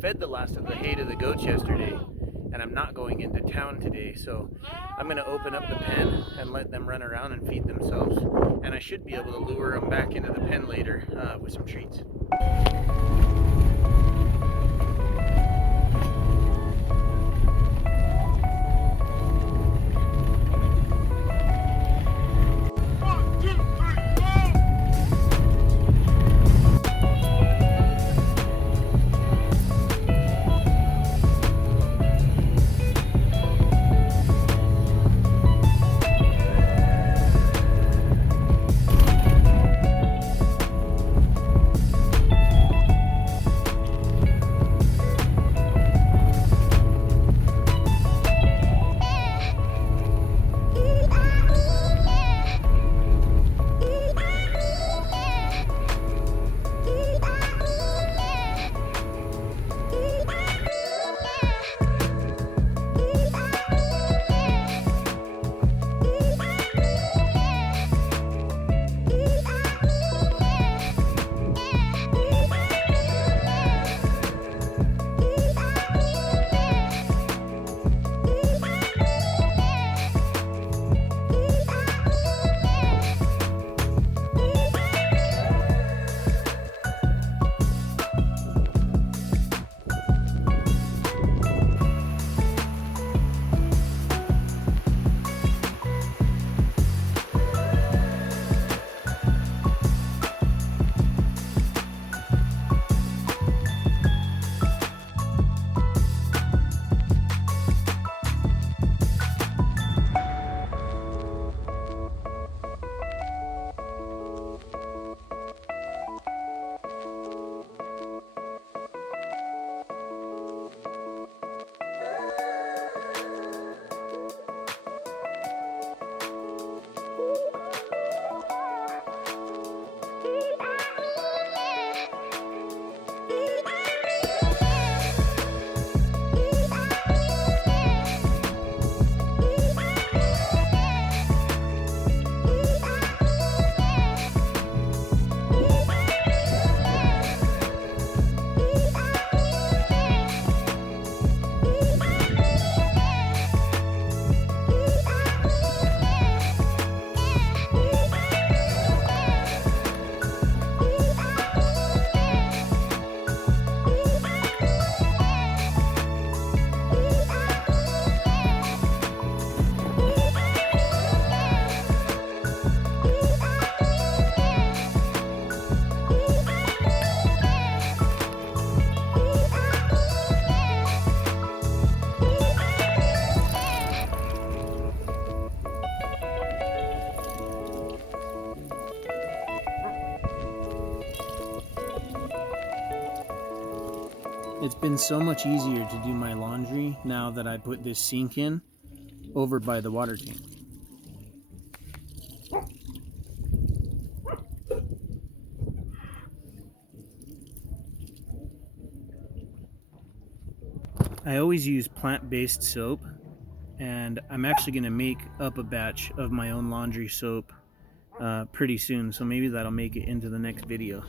fed the last of the hay to the goats yesterday, and I'm not going into town today, so I'm going to open up the pen and let them run around and feed themselves, and I should be able to lure them back into the pen later with some treats. It's been so much easier to do my laundry now that I put this sink in over by the water tank. I always use plant-based soap, and I'm actually going to make up a batch of my own laundry soap pretty soon, so maybe that'll make it into the next video.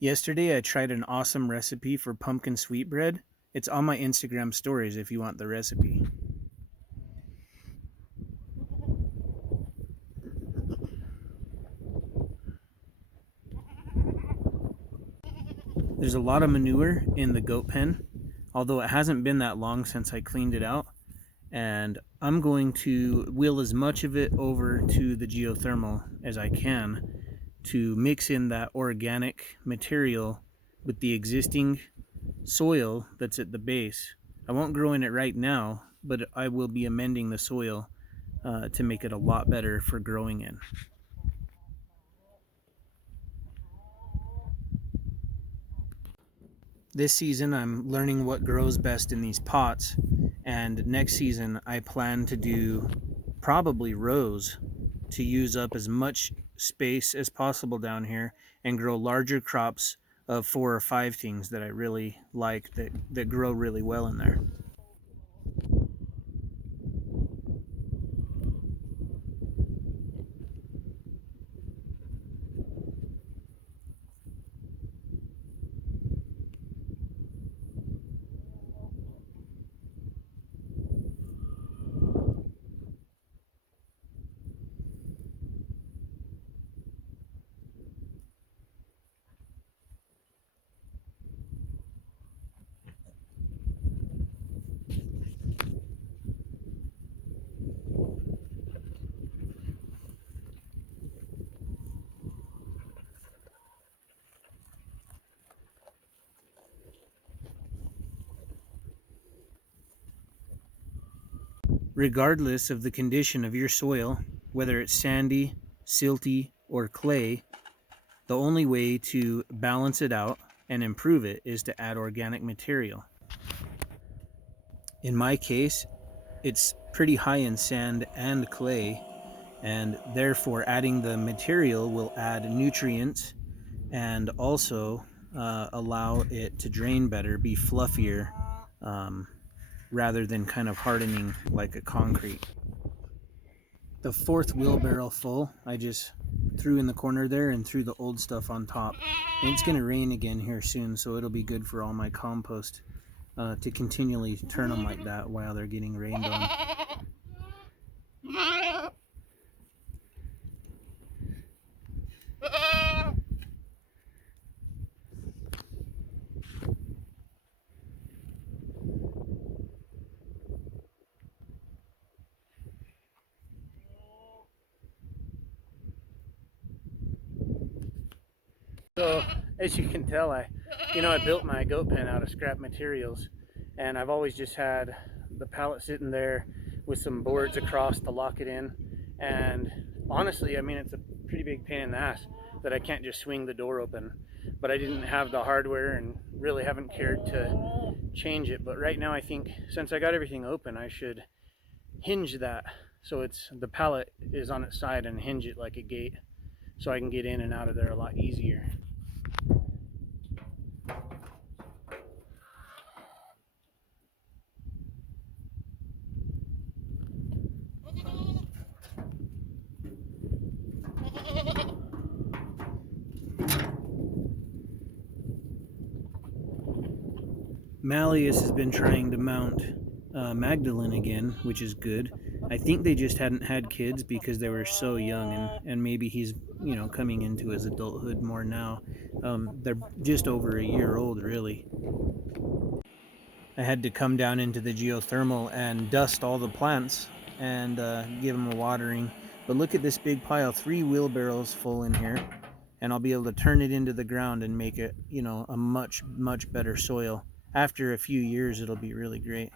Yesterday I tried an awesome recipe for pumpkin sweetbread. It's on my Instagram stories if you want the recipe. There's a lot of manure in the goat pen, although it hasn't been that long since I cleaned it out. And I'm going to wheel as much of it over to the geothermal as I can to mix in that organic material with the existing soil that's at the base. I won't grow in it right now, but I will be amending the soil to make it a lot better for growing in. This season I'm learning what grows best in these pots, and next season I plan to do probably rows to use up as much space as possible down here and grow larger crops of 4 or 5 things that I really like that grow really well in there. Regardless of the condition of your soil, whether it's sandy, silty, or clay, the only way to balance it out and improve it is to add organic material. In my case, it's pretty high in sand and clay, and therefore adding the material will add nutrients and also allow it to drain better, be fluffier, rather than kind of hardening like a concrete. The fourth wheelbarrow full, I just threw in the corner there and threw the old stuff on top. And it's going to rain again here soon, so it'll be good for all my compost to continually turn them like that while they're getting rained on. So as you can tell, I built my goat pen out of scrap materials, and I've always just had the pallet sitting there with some boards across to lock it in. And honestly, I mean, it's a pretty big pain in the ass that I can't just swing the door open, but I didn't have the hardware and really haven't cared to change it. But right now I think since I got everything open, I should hinge that so it's the pallet is on its side and hinge it like a gate so I can get in and out of there a lot easier. Malleus has been trying to mount Magdalene again, which is good. I think they just hadn't had kids because they were so young, and maybe he's coming into his adulthood more now. They're just over a year old, really. I had to come down into the geothermal and dust all the plants and give them a watering. But look at this big pile, 3 wheelbarrows full in here, and I'll be able to turn it into the ground and make it, a much better soil. After a few years, it'll be really great.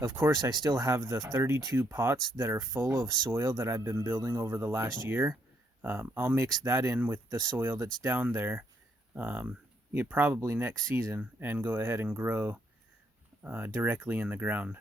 Of course, I still have the 32 pots that are full of soil that I've been building over the last year. I'll mix that in with the soil that's down there probably next season and go ahead and grow directly in the ground.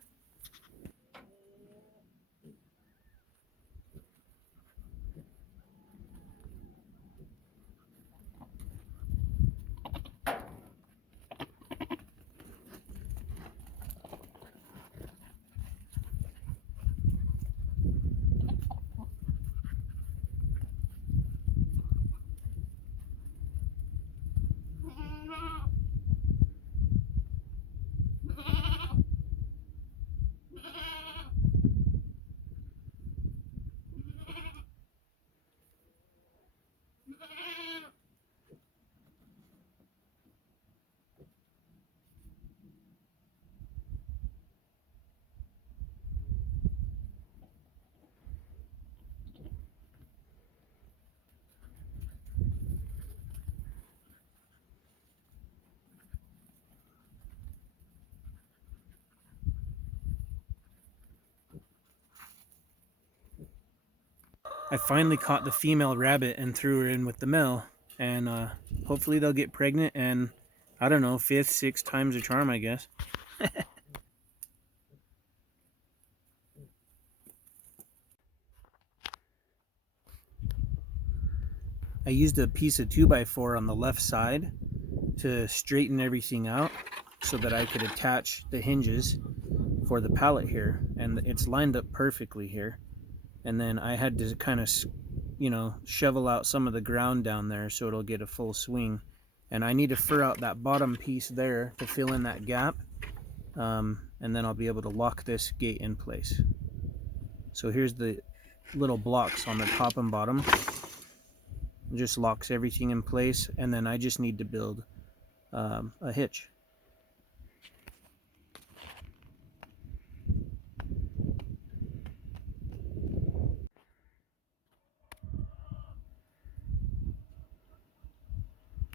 I finally caught the female rabbit and threw her in with the male, and hopefully they'll get pregnant, and I don't know, 5th, 6th time's a charm, I guess. I used a piece of 2x4 on the left side to straighten everything out so that I could attach the hinges for the pallet here, and it's lined up perfectly here. And then I had to kind of shovel out some of the ground down there so it'll get a full swing, and I need to fur out that bottom piece there to fill in that gap, and then I'll be able to lock this gate in place. So here's the little blocks on the top and bottom. It just locks everything in place, and then I just need to build a hitch.